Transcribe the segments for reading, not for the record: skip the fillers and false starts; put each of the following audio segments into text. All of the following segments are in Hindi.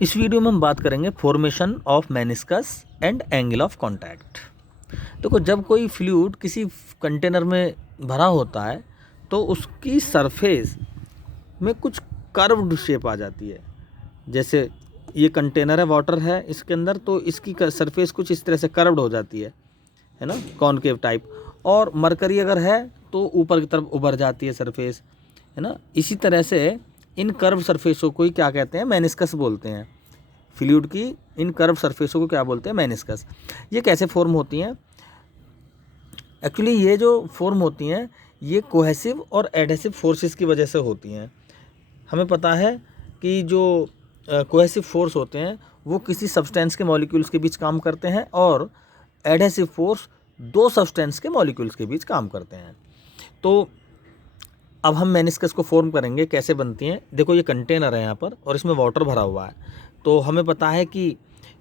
इस वीडियो में हम बात करेंगे formation of meniscus and angle of contact. देखो, जब कोई फ्लूइड किसी कंटेनर में भरा होता है तो उसकी सरफेस में कुछ कर्व्ड शेप आ जाती है। जैसे ये कंटेनर है, वाटर है इसके अंदर, तो इसकी सरफेस कुछ इस तरह से कर्व्ड हो जाती है ना, कॉनकेव टाइप। और मरकरी अगर है तो ऊपर की तरफ उभर जाती है सरफेस, है ना। इसी तरह से इन कर्व सरफेसों को ही क्या कहते हैं, मेनिस्कस बोलते हैं। फ्लूइड की इन कर्व सरफेसों को क्या बोलते हैं, मेनिस्कस। ये कैसे फॉर्म होती हैं? एक्चुअली ये जो फॉर्म होती हैं ये कोहेसिव और एडहेसिव फोर्सेस की वजह से होती हैं। हमें पता है कि जो कोहेसिव फोर्स होते हैं वो किसी सब्सटेंस के मॉलिक्यूल्स के बीच काम करते हैं और एडहेसिव फोर्स दो सब्सटेंस के मॉलिक्यूल्स के बीच काम करते हैं। तो अब हम मेनिस्कस को फॉर्म करेंगे, कैसे बनती हैं। देखो, ये कंटेनर है यहाँ पर और इसमें वाटर भरा हुआ है। तो हमें पता है कि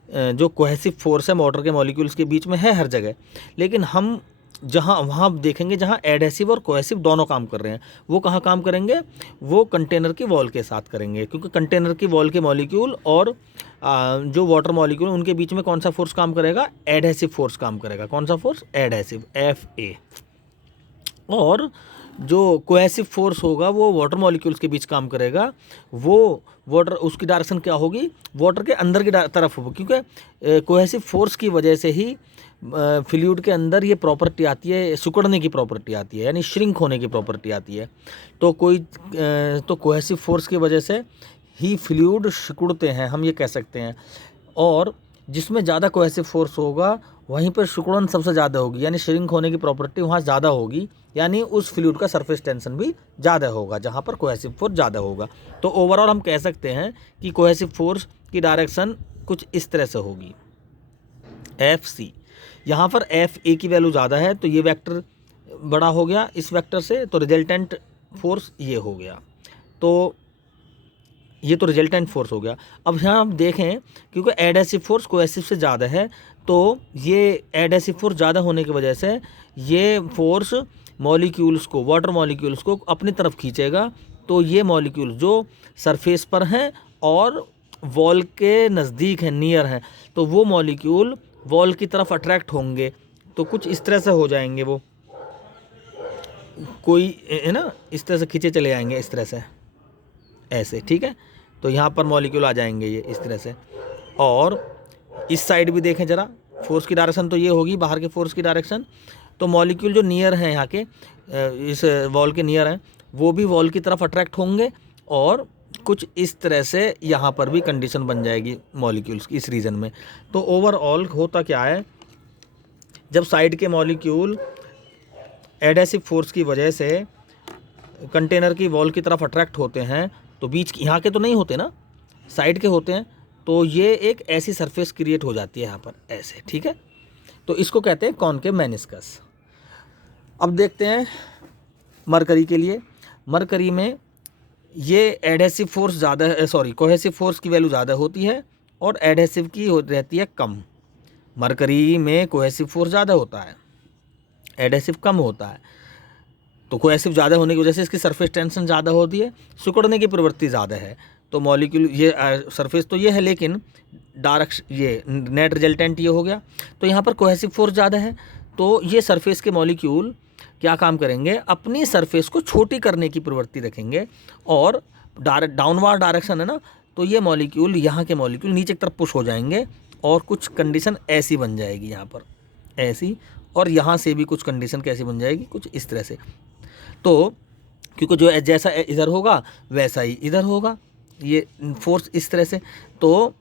जो कोहेसिव फोर्स है वाटर के मॉलिक्यूल्स के बीच में है हर जगह, लेकिन हम वहाँ देखेंगे जहाँ एडहेसिव और कोहेसिव दोनों काम कर रहे हैं। वो कहाँ काम करेंगे? वो कंटेनर की वॉल के साथ करेंगे, क्योंकि कंटेनर की वॉल के मॉलिक्यूल और जो वाटर मॉलिक्यूल उनके बीच में कौन सा फोर्स काम करेगा? एडहेसिव फोर्स काम करेगा। कौन सा फोर्स? Adhesive, Fa। और जो कोहेसिव फोर्स होगा वो वाटर मॉलिक्यूल्स के बीच काम करेगा। वो वाटर, उसकी डायरेक्शन क्या होगी? वाटर के अंदर की तरफ होगी, क्योंकि कोहेसिव फोर्स की वजह से ही फ्लूइड के अंदर ये प्रॉपर्टी आती है, सिकुड़ने की प्रॉपर्टी आती है, यानी श्रिंक होने की प्रॉपर्टी आती है। तो कोहेसिव फोर्स की वजह से ही फ्लूइड सिकुड़ते हैं, हम ये कह सकते हैं। और जिसमें ज़्यादा कोहेसिव फोर्स होगा वहीं पर सिकुड़न सबसे ज़्यादा होगी, यानी श्रिंक होने की प्रॉपर्टी वहाँ ज़्यादा होगी, यानी उस फ्लूइड का सरफेस टेंशन भी ज़्यादा होगा जहाँ पर कोहेसिव फोर्स ज़्यादा होगा। तो ओवरऑल हम कह सकते हैं कि कोहेसिव फोर्स की डायरेक्शन कुछ इस तरह से होगी, Fc। यहाँ पर Fa की वैल्यू ज़्यादा है तो ये वेक्टर बड़ा हो गया इस वेक्टर से, तो रिजल्टेंट फोर्स ये हो गया। तो ये तो रिजल्टेंट फोर्स हो गया। अब यहाँ हम देखें, क्योंकि एडहेसिव फोर्स कोहेसिव से ज़्यादा है, तो ये एडहेसिव फोर्स ज़्यादा होने की वजह से ये फोर्स मॉलिक्यूल्स को, वाटर मॉलिक्यूल्स को अपनी तरफ खींचेगा। तो ये मॉलिक्यूल जो सरफेस पर हैं और वॉल के नज़दीक हैं, नियर हैं, तो वो मॉलिक्यूल वॉल की तरफ अट्रैक्ट होंगे। तो कुछ इस तरह से हो जाएंगे, वो कोई, है ना, इस तरह से खींचे चले जाएंगे, इस तरह से, ऐसे, ठीक है। तो यहाँ पर मॉलिक्यूल आ जाएंगे ये इस तरह से। और इस साइड भी देखें ज़रा, फोर्स की डायरेक्शन तो ये होगी, बाहर के फोर्स की डायरेक्शन। तो मॉलिक्यूल जो नियर हैं यहाँ के, इस वॉल के नियर हैं, वो भी वॉल की तरफ अट्रैक्ट होंगे। और कुछ इस तरह से यहाँ पर भी कंडीशन बन जाएगी मॉलिक्यूल्स की इस रीजन में। तो ओवरऑल होता क्या है, जब साइड के मॉलिक्यूल एडहेसिव फोर्स की वजह से कंटेनर की वॉल की तरफ अट्रैक्ट होते हैं, तो बीच यहाँ के तो नहीं होते ना, साइड के होते हैं, तो ये एक ऐसी सरफेस क्रिएट हो जाती है यहाँ पर, ऐसे, ठीक है। तो इसको कहते हैं कॉनकेव मेनिस्कस। अब देखते हैं मरकरी के लिए। मरकरी में ये एडहेसिव फोर्स ज़्यादा है, सॉरी, कोहेसिव फोर्स की वैल्यू ज़्यादा होती है और एडहेसिव की रहती है कम। मरकरी में कोहेसिव फोर्स ज़्यादा होता है, एडहेसिव कम होता है। तो कोहेसिव ज़्यादा होने की वजह से इसकी सरफेस टेंशन ज़्यादा होती है, सिकुड़ने की प्रवृत्ति ज़्यादा है। तो मॉलिक्यूल, ये सरफेस तो ये है, लेकिन डायरेक्ट ये नेट रिजल्टेंट ये हो गया। तो यहाँ पर कोहेसिव फोर्स ज़्यादा है, तो ये सरफेस के मॉलिक्यूल क्या काम करेंगे? अपनी सरफेस को छोटी करने की प्रवृत्ति रखेंगे। और डाउनवार्ड डायरेक्शन है ना, तो ये मॉलिक्यूल, यहाँ के मॉलिक्यूल नीचे की तरफ पुश हो जाएंगे और कुछ कंडीशन ऐसी बन जाएगी यहाँ पर, ऐसी। और यहाँ से भी कुछ कंडीशन कैसी बन जाएगी? कुछ इस तरह से। तो क्योंकि जो जैसा इधर होगा वैसा ही इधर होगा, ये फोर्स इस तरह से। तो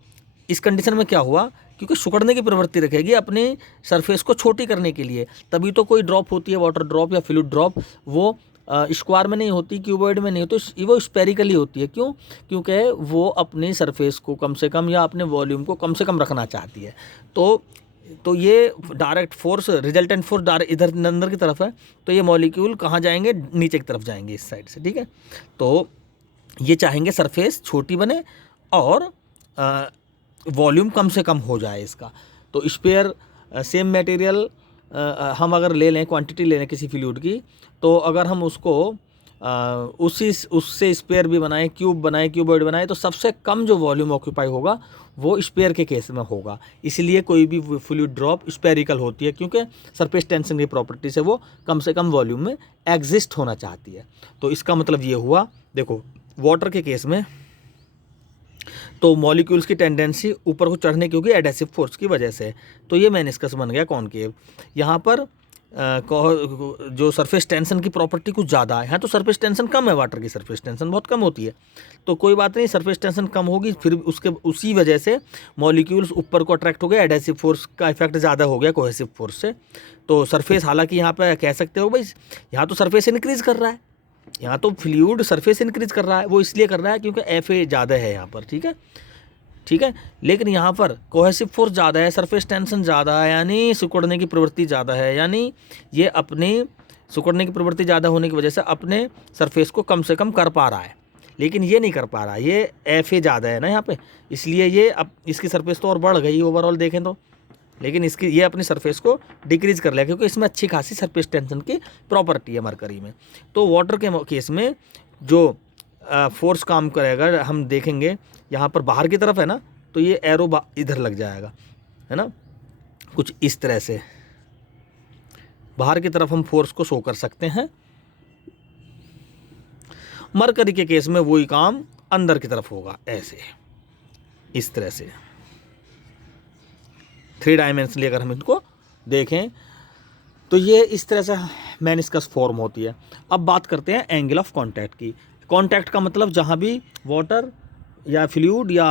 इस कंडीशन में क्या हुआ? क्योंकि सिकुड़ने की प्रवृत्ति रखेगी अपनी सरफेस को छोटी करने के लिए, तभी तो कोई ड्रॉप होती है, वाटर ड्रॉप या फ्लूइड ड्रॉप, वो स्क्वायर में नहीं होती, क्यूबॉइड में नहीं होती, वो स्पेरिकली होती है। क्यों? क्योंकि वो अपनी सरफेस को कम से कम या अपने वॉल्यूम को कम से कम रखना चाहती है। तो ये direct force, resultant force direct इधर अंदर की तरफ है, तो ये मॉलिक्यूल कहाँ जाएंगे? नीचे की तरफ जाएंगे, इस साइड से, ठीक है। तो ये चाहेंगे सरफेस छोटी बने और वॉल्यूम कम से कम हो जाए इसका। तो स्पेयर सेम मटेरियल हम अगर ले लें, क्वांटिटी ले लें किसी फ्लूइड की, तो अगर हम उसको उससे स्पेयर भी बनाए, क्यूबॉइड बनाए, तो सबसे कम जो वॉल्यूम ऑक्यूपाई होगा वो स्पेयर के केस में होगा। इसलिए कोई भी फ्लूइड ड्रॉप स्पेरिकल होती है, क्योंकि सरफेस टेंशन की प्रॉपर्टी से वो कम से कम वॉल्यूम में एग्जिस्ट होना चाहती है। तो इसका मतलब ये हुआ, देखो वाटर के केस में तो मॉलिक्यूल्स की टेंडेंसी ऊपर को चढ़ने की होगी एडेसिव फोर्स की वजह से, तो ये मेनिस्कस बन गया कॉनकेव। यहाँ पर जो सरफेस टेंशन की प्रॉपर्टी कुछ ज़्यादा है, यहाँ तो सरफेस टेंशन कम है, वाटर की सरफेस टेंशन बहुत कम होती है, तो कोई बात नहीं, सरफेस टेंशन कम होगी, फिर उसी वजह से मॉलिक्यूल्स ऊपर को अट्रैक्ट हो गए, एडेसिव फोर्स का इफेक्ट ज़्यादा हो गया कोहेसिव फोर्स से। तो सरफेस, हालांकि यहाँ पे कह सकते हो भाई यहाँ तो सरफेस इंक्रीज कर रहा है, यहाँ तो फ्लूइड सरफेस इंक्रीज कर रहा है, वो इसलिए कर रहा है क्योंकि FA ज़्यादा है यहाँ पर, ठीक है। लेकिन यहाँ पर कोहेसिव फोर्स ज़्यादा है, सरफेस टेंशन ज़्यादा है, यानी सिकुड़ने की प्रवृत्ति ज़्यादा है, यानी ये अपने सिकुड़ने की प्रवृत्ति ज़्यादा होने की वजह से अपने सरफेस को कम से कम कर पा रहा है, लेकिन ये नहीं कर पा रहा, ये FA ज़्यादा है ना यहाँ पे, इसलिए ये अब इसकी सरफेस तो और बढ़ गई ओवरऑल देखें तो, लेकिन इसकी ये अपनी सरफेस को डिक्रीज़ कर लिया क्योंकि इसमें अच्छी खासी सरफेस टेंशन की प्रॉपर्टी है मरकरी में। तो वाटर के केस में जो फोर्स काम करेगा, हम देखेंगे यहाँ पर बाहर की तरफ है ना, तो ये एरो इधर लग जाएगा, है ना, कुछ इस तरह से बाहर की तरफ हम फोर्स को शो कर सकते हैं। मरकरी के केस में वही काम अंदर की तरफ होगा, ऐसे इस तरह से 3 डायमेंशनली अगर हम इनको देखें तो ये इस तरह से मेनिस्कस फॉर्म होती है। अब बात करते हैं एंगल ऑफ कांटेक्ट की। कांटेक्ट का मतलब जहाँ भी वाटर या फ्लूइड या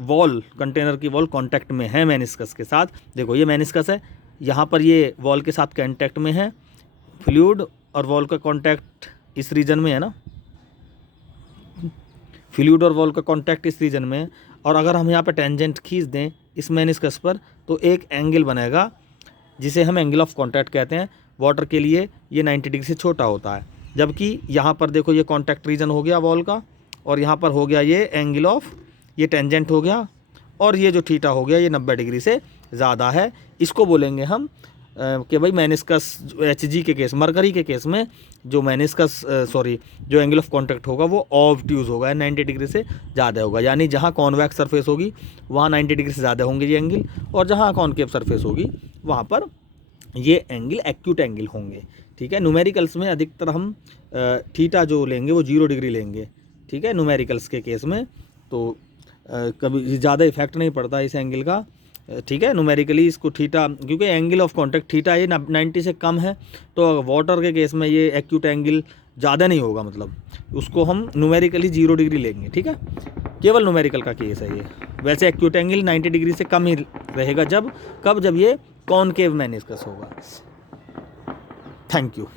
वॉल, कंटेनर की वॉल कांटेक्ट में है मेनिस्कस के साथ, देखो ये मेनिस्कस है, यहाँ पर ये वॉल के साथ कांटेक्ट में है, फ्लूइड और वॉल का कांटेक्ट इस रीजन में है ना, फ्लूइड और वॉल का कांटेक्ट इस रीजन में है, और अगर हम यहाँ पर टेंजेंट खींच दें इस मेनिस्कस पर तो एक एंगल बनेगा जिसे हम एंगल ऑफ कांटेक्ट कहते हैं। वाटर के लिए ये 90 डिग्री से छोटा होता है, जबकि यहाँ पर देखो ये कांटेक्ट रीजन हो गया वॉल का, और यहाँ पर हो गया ये एंगल ऑफ, ये टेंजेंट हो गया, और ये जो थीटा हो गया ये 90 डिग्री से ज़्यादा है। इसको बोलेंगे हम कि भाई मेनिस्कस HG के केस, मरकरी के केस में जो मेनिस्कस जो एंगल ऑफ कांटेक्ट होगा वो ऑब्ट्यूज होगा, 90 डिग्री से ज़्यादा होगा, यानी जहाँ कॉन्वेक्स सरफेस होगी वहाँ 90 डिग्री से ज़्यादा होंगे ये एंगल, और जहाँ कॉनकेव सरफेस होगी वहाँ पर ये एंगल एक्यूट एंगल होंगे, ठीक है। न्यूमेरिकल्स में अधिकतर हम थीटा जो लेंगे वो 0 डिग्री लेंगे, ठीक है, न्यूमेरिकल्स के केस में, तो कभी ज़्यादा इफेक्ट नहीं पड़ता इस एंगल का, ठीक है। न्यूमेरिकली इसको थीटा, क्योंकि एंगल ऑफ कांटेक्ट थीटा ये 90 से कम है, तो वाटर के केस में ये एक्यूट एंगल ज़्यादा नहीं होगा, मतलब उसको हम न्यूमेरिकली 0 डिग्री लेंगे, ठीक है, केवल न्यूमेरिकल का केस है ये। वैसे एक्यूट एंगल 90 डिग्री से कम ही रहेगा, जब ये कॉनकेव मेनिस्कस होगा। Thank you.